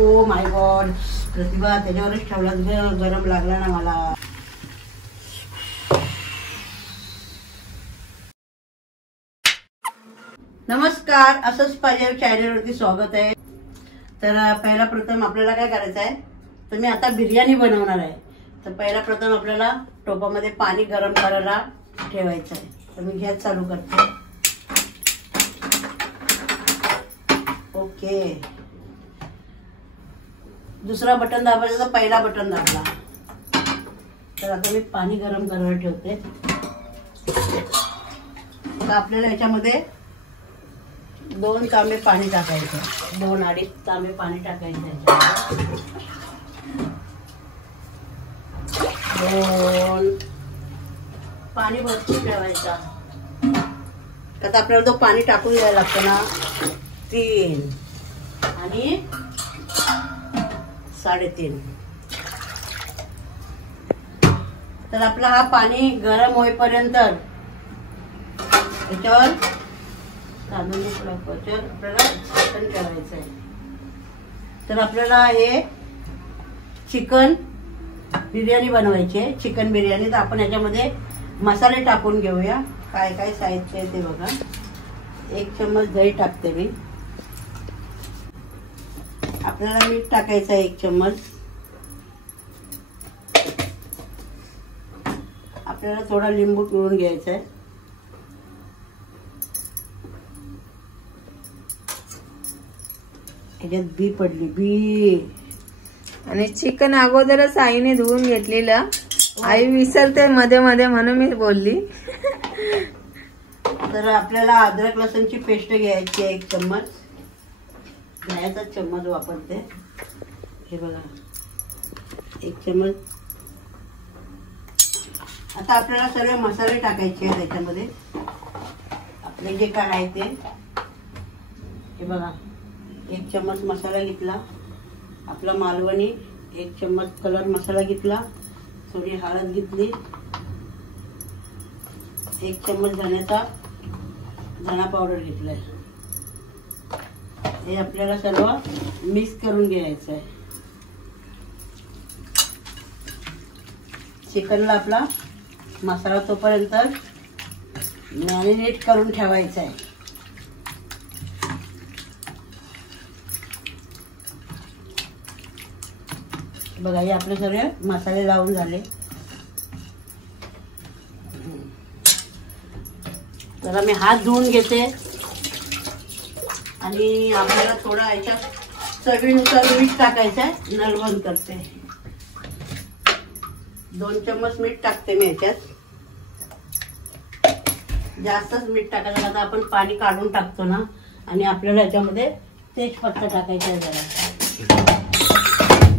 Oh my God प्रतिभा त्याच्यावरच ठेवला, गरम लागला ना मला. नमस्कार, असंच पाहिजे चॅनलवरती स्वागत आहे. तर पहिला प्रथम आपल्याला काय करायचं आहे, तर मी आता बिर्याणी बनवणार आहे. तर पहिला प्रथम आपल्याला टोपामध्ये पाणी गरम करायला ठेवायचं आहे. तर मी गॅस चालू करते. ओके, दुसरा बटन दाबायचा, पहिला बटन दाबला. तर आता मी पाणी गरम करायला ठेवते. आता आपल्याला याच्यामध्ये 2 तांबे पाणी टाकायचं, 2-2.5 तांबे पाणी टाकायचं. 2 पाणी भरपूर ठेवायचं. आता आपल्याला तो पाणी टाकून द्यायला लागतं ना. 3 आणि 3.5. तर आपला हा पाणी गरम होईपर्यंत याच्यावर तांदूळ आपल्याला झाकण ठेवायचं आहे. तर आपल्याला हे चिकन बिर्याणी बनवायची आहे, चिकन बिर्याणी. तर आपण याच्यामध्ये मसाले टाकून घेऊया. काय काय साहित्य आहे ते बघा. 1 चम्मच दही टाकते मी. आपल्याला मीठ टाकायचं आहे 1 चम्मच. आपल्याला थोडा लिंबू पिळून घ्यायचा आहे. याच्यात बी पडली, बी. आणि चिकन अगोदरच आईने धुवून घेतलेलं. आई विसरते मध्ये मध्ये म्हणून मी बोलली. तर आपल्याला अद्रक लसूणची पेस्ट घ्यायची आहे 1 चम्मच. घ्यायचा चम्मच वापरते. हे बघा 1 चम्मच. आता आपल्याला सर्व मसाले टाकायचे आहेत त्याच्यामध्ये. आपले जे काय आहे ते हे बघा. 1 चम्मच मसाला घेतला. आपला मालवणी 1 चम्मच कलर मसाला घेतला. थोडी हळद घेतली. 1 चम्मच धना पावडर घेतलाय. हे आपल्याला सर्व मिक्स करून घ्यायचं आहे. चिकनला आपला मसाला तोपर्यंत मॅरिनेट करून ठेवायचा आहे. बघा हे आपले सगळे मसाले लावून झाले. जरा मी हात धुवून घेते आणि आपल्याला थोडा याच्यात चवीनुसार मीठ टाकायचं आहे. नळ बंद करते. 2 चम्मच मीठ टाकते मी याच्यात. जास्तच मीठ टाकायचं. आता आपण पाणी काढून टाकतो ना. आणि आपल्याला याच्यामध्ये तेजपत्ता टाकायचा आहे जरा.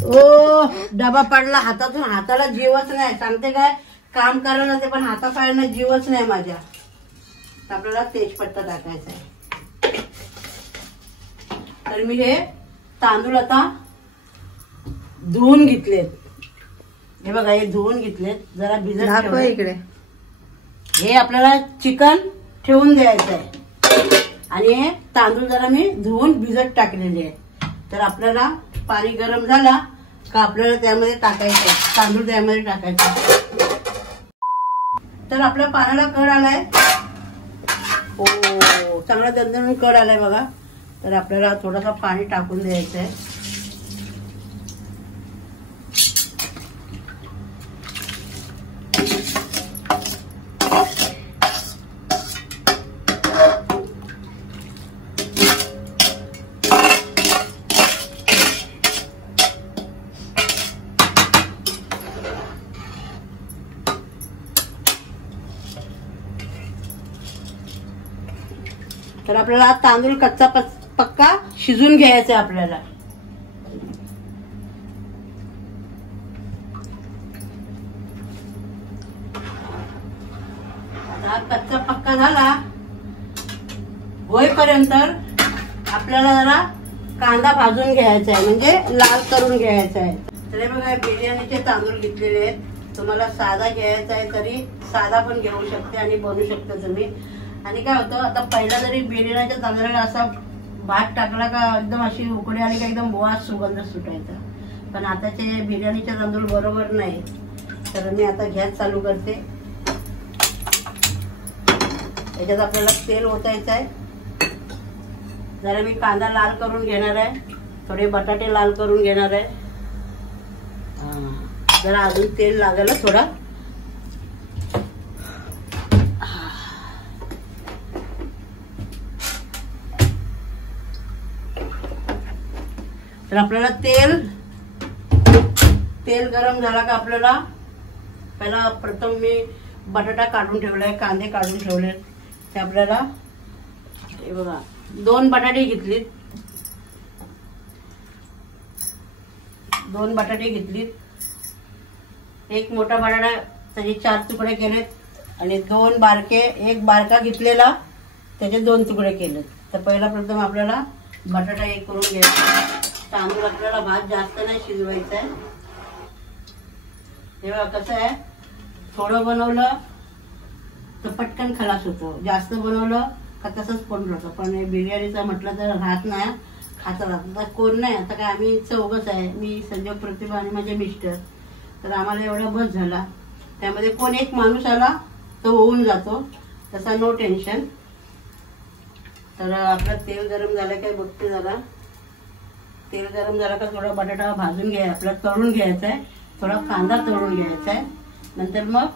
ओ डबा पडला हातातून. हाताला जीवच नाही. सांगते काय, काम करायला ते पण हातापायाला जीवच नाही माझ्या. आपल्याला तेजपत्ता टाकायचा आहे. तर मी हे तांदूळ आता धुवून घेतलेत. हे बघा हे धुवून घेतलेत. जरा भिजत दाखव इकडे. हे आपल्याला चिकन ठेवून द्यायचं आहे. आणि हे तांदूळ जरा मी धुवून भिजत टाकलेले आहे. तर आपल्याला पाणी गरम झाला का आपल्याला त्यामध्ये टाकायचं, तांदूळ त्यामध्ये टाकायचं. तर आपल्या पाण्याला कड आलाय. हो चांगला दणदणून कड आलाय बघा. तर आपल्याला थोडासा पाणी टाकून द्यायचं आहे. तर आपल्याला तांदूळ कच्चा पक्का शिजून घ्यायचा आहे आपल्याला. आता कच्चा पक्का झाला होईपर्यंत आपल्याला जरा कांदा भाजून घ्यायचा आहे, म्हणजे लाल करून घ्यायचा आहे. तर बघा बिर्याणीचे तांदूळ घेतलेले आहेत. तुम्हाला साधा घ्यायचा आहे तरी साधा पण घेऊ शकते आणि बनवू शकता तुम्ही. आणि काय होतं, आता पहिला जरी बिर्याणीच्या तांदळाला असा भात टाकला का एकदम अशी उकडी आली का एकदम वास सुगंध सुटायचा. पण आताचे बिर्याणीचे तांदूळ बरोबर नाही. तर मी आता गॅस चालू करते. याच्यात आपल्याला तेल ओतायचं आहे. जरा मी कांदा लाल करून घेणार आहे. थोडे बटाटे लाल करून घेणार आहे. जरा अजून तेल लागेल थोडा. तर आपल्याला तेल गरम झाला का आपल्याला पहिला प्रथम मी बटाटा काढून ठेवलाय, कांदे काढून ठेवले. ते आपल्याला हे बघा 2 बटाटे घेतलीत. 2 बटाटे घेतलीत. एक मोठा बटाटा त्याचे 4 तुकडे केलेत आणि 2 बारके, एक बारका घेतलेला त्याचे 2 तुकडे केलेत. तर पहिला प्रथम आपल्याला बटाटा एक करून घ्यायचा. तांदूळ आपल्याला भात जास्त नाही शिजवायचा आहे. हे बघा कसं आहे, थोडं बनवलं तर पटकन खलास होतो, जास्त बनवलं का तसंच पडून राहतं. पण बिर्याणीचा म्हटलं तर राहत नाही, खातं राहतं. तर कोण नाही, आता काय आम्ही चौघच आहे, मी संजय, प्रतिभा आणि माझे मिस्टर. तर आम्हाला एवढा बस झाला. त्यामध्ये कोण एक माणूस आला तो होऊन जातो, तसा नो टेन्शन. तर आपलं तेल गरम झालं काय बघते जरा. तेल गरम झालं का थोडा बटाटा भाजून घ्यायचा, आपल्याला तळून घ्यायचा आहे. थोडा कांदा तळून घ्यायचा आहे. नंतर मग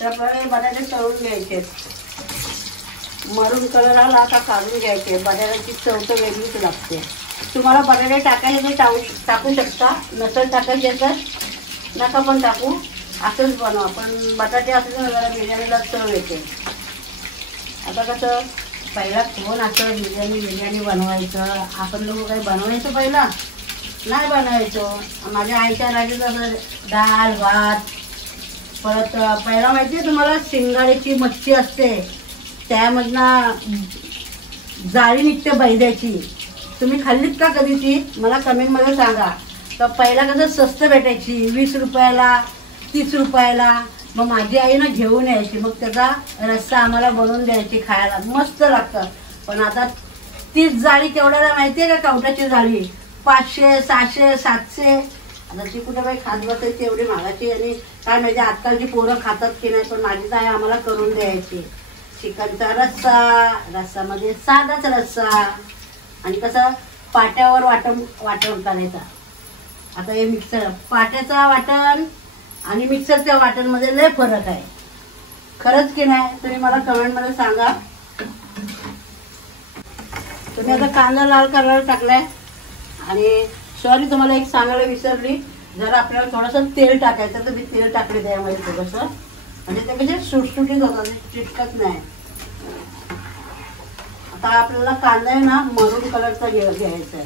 तर आपल्याला हे बटाटे तळून घ्यायचे. मरून कलर आला का काढून घ्यायचे. बटाट्याची चव तर वेगळीच लागते. तुम्हाला बटाटे टाकायचे टाकू शकता, नसेल टाकायचे तर नका पण टाकू, असंच बनवा. पण बटाटे असले ना जरा बिर्याणीला चव येते. आता कसं पहिला कोण असं बिर्याणी बनवायचं, आपण लोक काही बनवायचं पहिला नाही बनवायचो. माझ्या आईच्या राजात असं डाळ भात. परत पहिला माहितीये तुम्हाला शिंगाड्याची मच्छी असते, त्यामधनं जाळी निघते बैद्याची. तुम्ही खाल्लीत का कधी ती मला कमेंटमध्ये सांगा. तर पहिला कसं स्वस्त भेटायची, 20 रुपयाला 30 रुपयाला. मग माझी आई ना घेऊन यायची, मग त्याचा रस्सा आम्हाला बनवून द्यायची खायला, मस्त लागतं. पण आता तीच जाळी केवढ्याला माहितीये का, कवटाची जाळी 500 600 700. आता ती कुठे बाई खात बसायची एवढी महागाची. आणि काय माहिती आजकालची पोरं खातात की नाही, पण माझी ताई आम्हाला करून द्यायची. चिकनचा रस्सामध्ये साधाच रस्सा आणि कसं पाट्यावर वाटण करायचा. आता हे मिक्सर, पाट्याचा वाटण आणि मिक्सरच्या वाटण मध्ये लय फरक आहे, खरंच की नाही तुम्ही मला कमेंट मध्ये सांगा. तुम्ही आता कांदा लाल करायला टाकलाय. आणि सॉरी तुम्हाला एक सांगायला विसरली, जरा आपल्याला थोडंसं तेल टाकायचं, तर मी तेल टाकले त्यामध्ये थोडंसं, म्हणजे ते म्हणजे सुटसुटीत होतं, चिटकत नाही. आता आपल्याला कांदा आहे ना मरून कलरचा घ्यायचा आहे.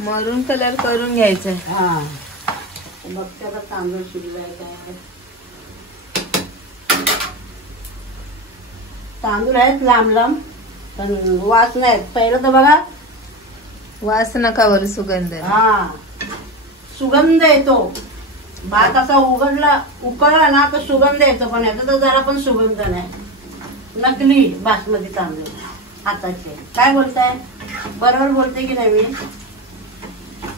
मरून कलर करून घ्यायचा आहे. हा बघते आता तांदूळ शिजलाय काय. तांदूळ आहेत लांब लांब, पण वास नाही. पहिलं तर बघा वास नका वर सुगंध. हा सुगंध येतो. भात असा उकळला ना तर सुगंध येतो, पण याचा तर जरा पण सुगंध नाही. नकली बासमती तांदूळ हाताचे. काय बोलताय, बरोबर बोलते की नाही मी.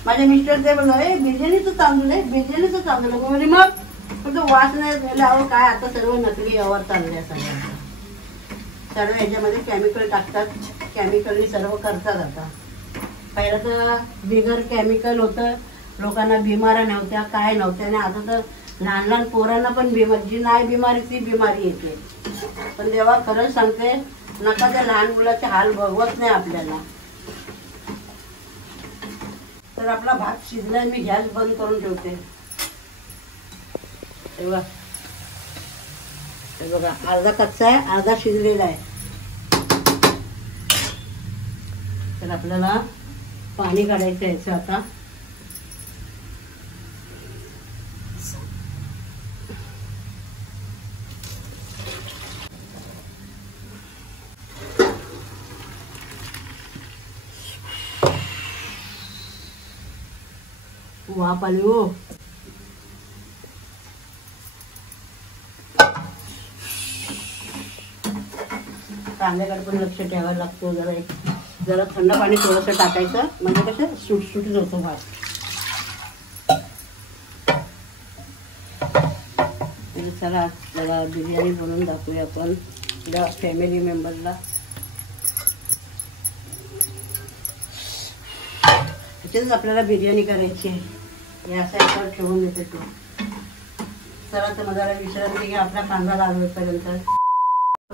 माझे मिस्टर ते बोलले बिर्याणीचं तांदूळ आहे, बिर्याणीचं तांदूळ आहे. म्हणजे मग तो वास नाही गेल्यावर काय, आता सर्व नकली यावर चालले सगळ्यांचं. सर्व याच्यामध्ये केमिकल टाकतात, केमिकलनी सर्व करतात. आता पहिलं तर बिगर केमिकल होतं, लोकांना बिमाऱ्या नव्हत्या, काय नव्हत्या. आणि आता तर लहान लहान पोरांना पण जी नाही बिमारी ती बिमारी येते. पण तेव्हा खरंच सांगते, नका त्या लहान मुलाचे हाल बघवत नाही आपल्याला. तर आपला भात शिजलाय, मी गॅस बंद करून ठेवते. हे बघा अर्धा कच्चा आहे, अर्धा शिजलेला आहे. तर आपल्याला पाणी काढायचं याचं आता. वाफ आली हो. कांद्याकडे पण लक्ष ठेवायला लागतो जरा. जरा थंड पाणी थोडंसं टाकायचं म्हणजे कसं सुटसुटीत होतो भात. चला जरा बिर्याणी बनवून दाखवूया आपण फॅमिली मेंबरला. ह्याच्यातच आपल्याला बिर्याणी करायची आहे. हे असं याच्यावर ठेवून देते तो. चला तर मला विश्रांती घ्या आपला कांदा लागेपर्यंत.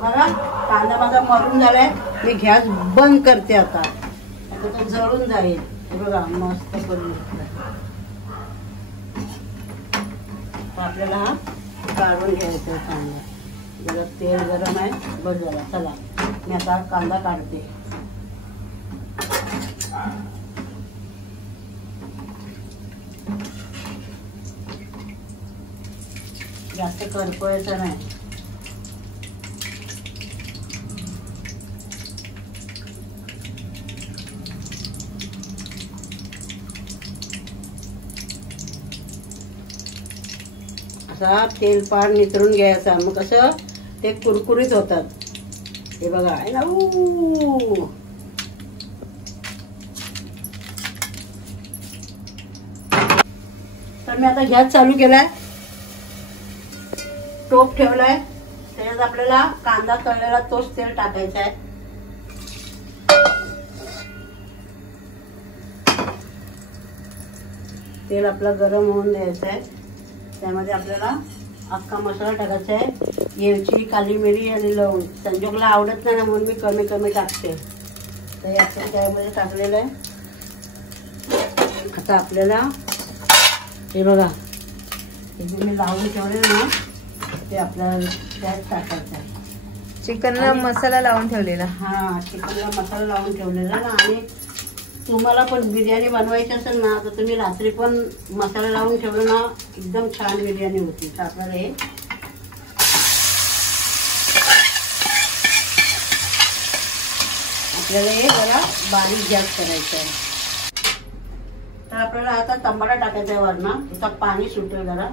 बघा कांदा माझा मरून झालाय. मी गॅस बंद करते आता. तो जळून जाईल. बघा मस्त करून आपल्याला हा काढून घ्यायचा कांदा. जरा तेल गरम आहे बस झाला. चला मी आता कांदा काढते. जास्त करपवायचं नाही. असा तेल पाड नितरून घ्यायचा. मग कसं ते कुरकुरीत होतात. हे बघा आहे ना. तर मी आता गॅस चालू केलाय. टोप ठेवलाय. त्याच्यात आपल्याला कांदा तळलेला तोच तेल टाकायचा आहे. तेल आपला गरम होऊन द्यायचं आहे. त्यामध्ये आपल्याला अख्खा मसाला टाकायचा आहे. वेलची, काली मिरी आणि लवंग. संजोगला आवडत नाही ना म्हणून मी कमी कमी टाकते. तर आपण त्यामध्ये टाकलेलं आहे. आता आपल्याला हे बघा हे जे मी लावून ठेवलेलं ना ते आपल्याला त्यात टाकायचं आहे. चिकनला मसाला लावून ठेवलेला. हा चिकनला मसाला लावून ठेवलेला ना. आणि तुम्हाला पण बिर्याणी बनवायची असेल ना तर तुम्ही रात्री पण मसाला लावून ठेवलं ना एकदम छान बिर्याणी होती. तर आपल्याला हे जरा बारीक गॅस करायचं आहे. तर आपल्याला आता टमाटा टाकायचा आहे वरनं. त्याचं पाणी सुटेल जरा.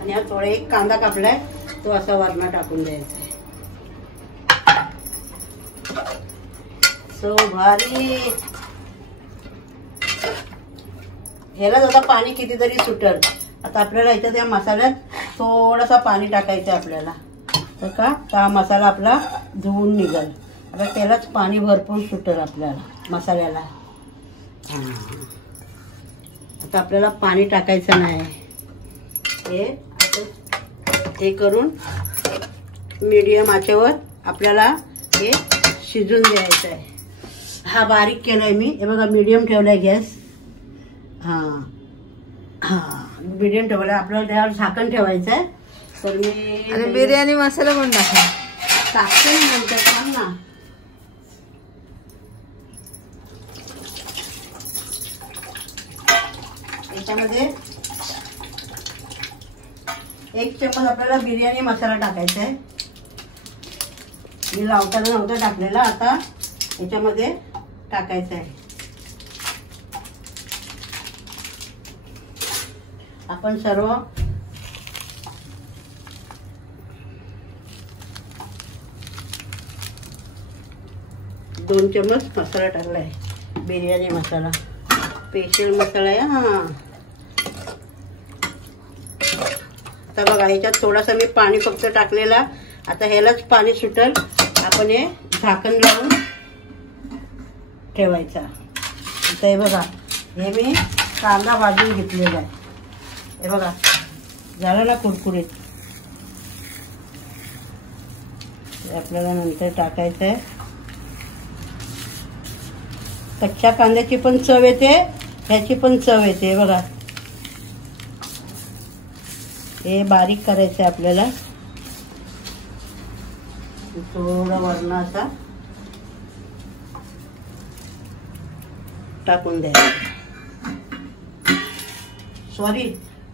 आणि हा थोडा एक कांदा कापलाय तो असा वरना टाकून द्यायचा आहे. सो भारी. ह्याला आता पाणी कितीतरी सुटल. आता आपल्याला इथं त्या मसाल्यात थोडासा पाणी टाकायचं आहे आपल्याला. तर का हा मसाला आपला धुवून निघल. आता त्यालाच पाणी भरपूर सुटल आपल्याला मसाल्याला. आता आपल्याला पाणी टाकायचं नाही. हे करून मीडियम आचेवर आपल्याला हे शिजून द्यायचं आहे. हा बारीक केलाय मी. हे बघा मीडियम ठेवलाय गॅस. मीडियम ठेवलाय. आपल्याला त्यावर झाकण ठेवायचं आहे. तर मी आणि बिर्याणी मसाला पण टाकते नंतर सांग ना. याच्यामध्ये 1 चमच आपल्याला बिर्याणी मसाला टाकायचा आहे. मी लावताना नव्हता टाकलेला. आता याच्यामध्ये टाकायचं आहे. आपण सर्व दोन चमच मसाला टाकलाय. बिर्याणी मसाला स्पेशल मसाला आहे हा. आता बघा ह्याच्यात थोडासा मी पाणी फक्त टाकलेला. आता ह्यालाच पाणी सुटल. आपण हे झाकण लावून ठेवायचा. आता हे बघा हे मी कांदा भाजून घेतलेला आहे. हे बघा झालं ना कुरकुरीत. आपल्याला नंतर टाकायचं आहे. कच्च्या कांद्याची पण चव येते, ह्याची पण चव येते. बघा हे बारीक करायचं आहे आपल्याला. थोडा वरण असा टाकून द्यायचं. सॉरी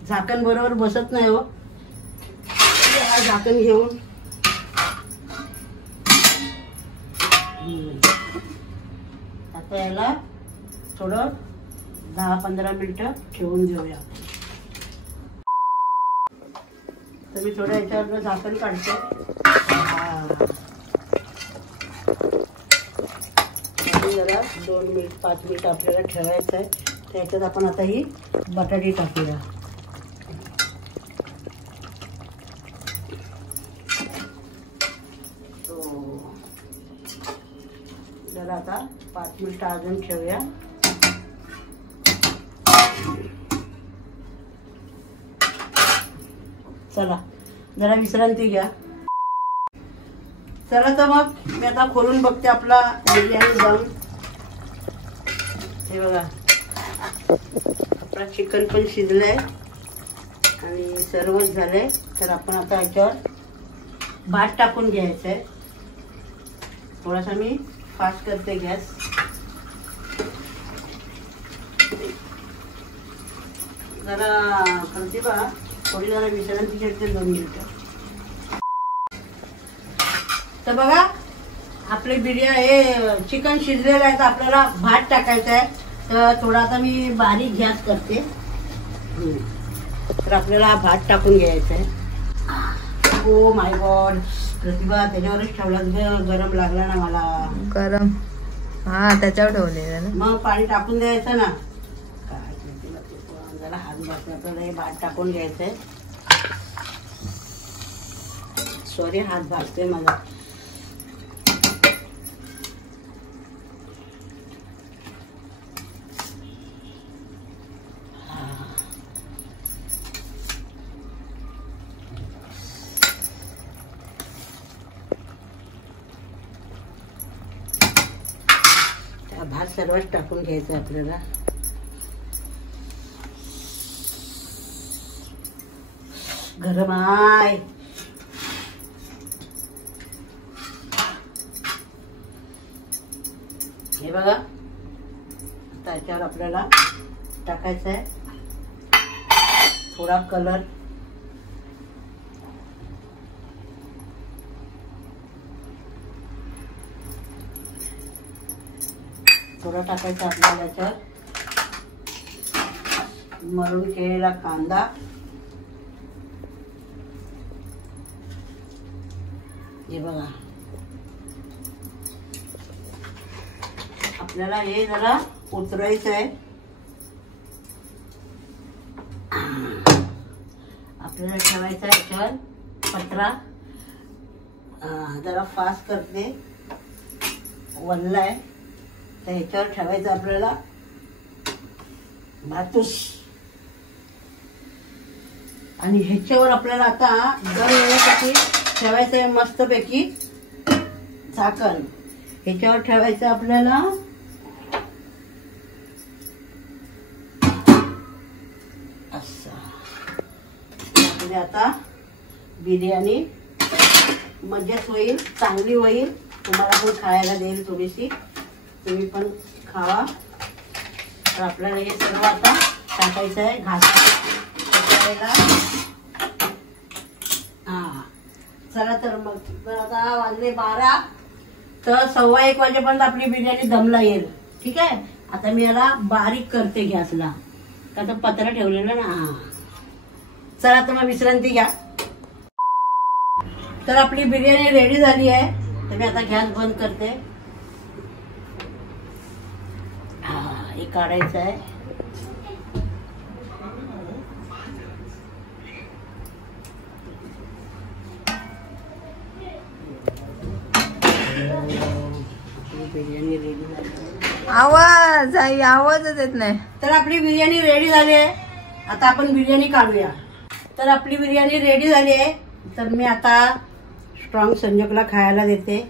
झाकण बरोबर बसत नाही हो. हा झाकण घेऊन आता याला थोडं 10-15 मिनिटं ठेवून घेऊया. तर मी थोडं याच्यावर झाकण काढते. आणि जरा 2 मिनिट 5 मिनिट आपल्याला ठेवायचं आहे. त्याच्यात आपण आता ही बटाटी टाकूया. जरा आता 5 मिनिटं अजून ठेवूया. चला जरा विश्रांती घ्या. चला तर मग मी आता खोलून बघते आपला बिर्याणी दम. हे बघा आपला चिकन पण शिजलंय आणि सर्वच झालंय. तर आपण आता याच्यावर भात टाकून घ्यायचं आहे. थोडासा मी फास्ट करते गॅस. जरा प्रतिभा थोडी जरा विश्रांती घेते 2 मिनिटं. तर बघा आपले बिर्याणी चिकन शिजलेलं आहे. तर आपल्याला भात टाकायचा आहे. तर थोडा आता मी बारीक गॅस करते. तर आपल्याला भात टाकून घ्यायचा आहे. ओ माय गॉड प्रतिभा त्याच्यावरच ठेवला. गरम लागला ना मला. गरम हा त्याच्यावर ठेवलेलं ना. मग पाणी टाकून द्यायचं ना. काय जरा हात भाजला. आपल्याला हे भात टाकून घ्यायचंय. सॉरी हात भाजते मला. भात सर्वच टाकून घ्यायचं आपल्याला. गरम आहे. हे बघा आता याच्यावर आपल्याला टाकायचं आहे थोडा कलर. थोडा टाकायचा आपल्याला याच्यावर मरून केलेला कांदा. हे बघा आपल्याला हे जरा उतरायचं आहे. आपल्याला ठेवायचा आहे याच्यावर पत्रा. जरा फास्ट करते वल्ला आहे. तर ह्याच्यावर ठेवायचं आपल्याला भातूस. आणि ह्याच्यावर आपल्याला आता दम येण्यासाठी ठेवायचं आहे मस्तपैकी झाकण. ह्याच्यावर ठेवायचं आपल्याला असं. म्हणजे आता बिर्याणी मजेत होईल, चांगली होईल. तुम्हाला पण खायला देईल थोडीशी. तुम्ही पण खावा. तर आपल्याला हे सर्व आता टाकायचं आहे घासायला. हा चला तर मग आता वाजले 12. तर 1:15 वाजेपर्यंत आपली बिर्याणी दमला येईल. ठीक आहे. आता मी याला बारीक करते गॅसला. का तर पत्रा ठेवलेलं ना. चला तर मग विश्रांती घ्या. तर आपली बिर्याणी रेडी झाली आहे. तर मी आता गॅस बंद करते. हे काढायचं आहे. बिर्याणी रेडी झाली. आवाजच येत नाही. तर आपली बिर्याणी रेडी झाली आहे. आता आपण बिर्याणी काढूया. तर आपली बिर्याणी रेडी झाली आहे. तर मी आता स्ट्रॉंग संजोगला खायला देते.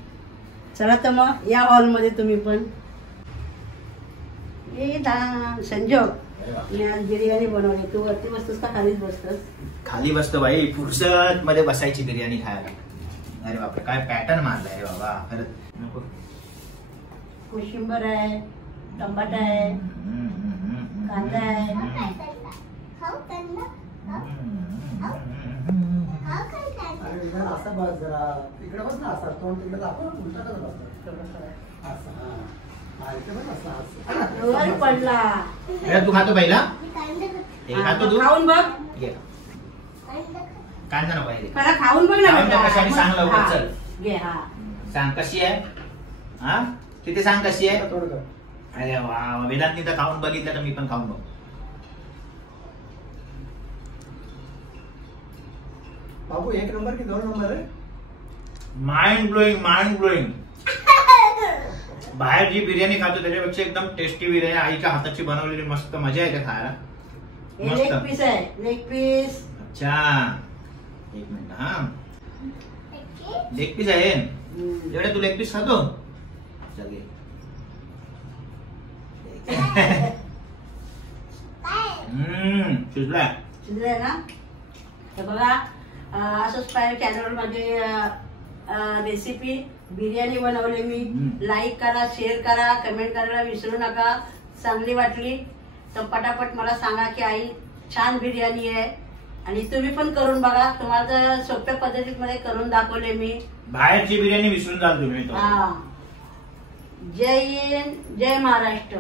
चला तर मग या हॉलमध्ये तुम्ही पण. संजोग मी आज बिर्याणी बनवली. तू वरती बसतोस का खालीच बसतोस? खाली बसतो बाई. फुरसत मध्ये बसायची बिर्याणी खायला. अरे बापरे काय पॅटर्न मारलाय बाबा. खरंच कोशिंबर आहे, टमाटा आहे, कांदा आहे. वर पडला. तू खातो पहिला हे खातो तू खाऊन बघ. घे. कांदा नको आहे पहिला खाऊन बघ ना खाऊन बघ बेटा. कशी आणि सांग लवकर हा. चल घे. हा सांग कशी आहे हा तिथे सांग कशी आहे अरे वा वेदांतनी तर खाऊन बघितलं तर मी पण खाऊन बघ बाबू 1 नंबर की 2 नंबर आहे माइंड ब्लोईंग बाहेर जी बिर्याणी खातो त्याच्यापेक्षा एकदम टेस्टी बिर्याणी आईच्या हाताची बनवलेली मस्त मजा येते खायला हे लेग पीस आहे. Leg piece. अच्छा 1 मिनिट हा लेग पीस आहे एवढ्या तू लेग पीस खातो चल घे. शिजलाय शिजलंय ना. तर बघा असंच चॅनल मध्ये रेसिपी बिर्याणी बनवली मी. लाईक करा, शेअर करा, कमेंट करायला विसरू नका. चांगली वाटली तर पटापट मला सांगा की आई छान बिर्याणी आहे. आणि तुम्ही पण करून बघा. तुम्हाला तर सोप्या पद्धतीमध्ये करून दाखवले मी. बाहेरची बिर्याणी विसरून जाल तुम्ही हा. जय हिंद, जय महाराष्ट्र.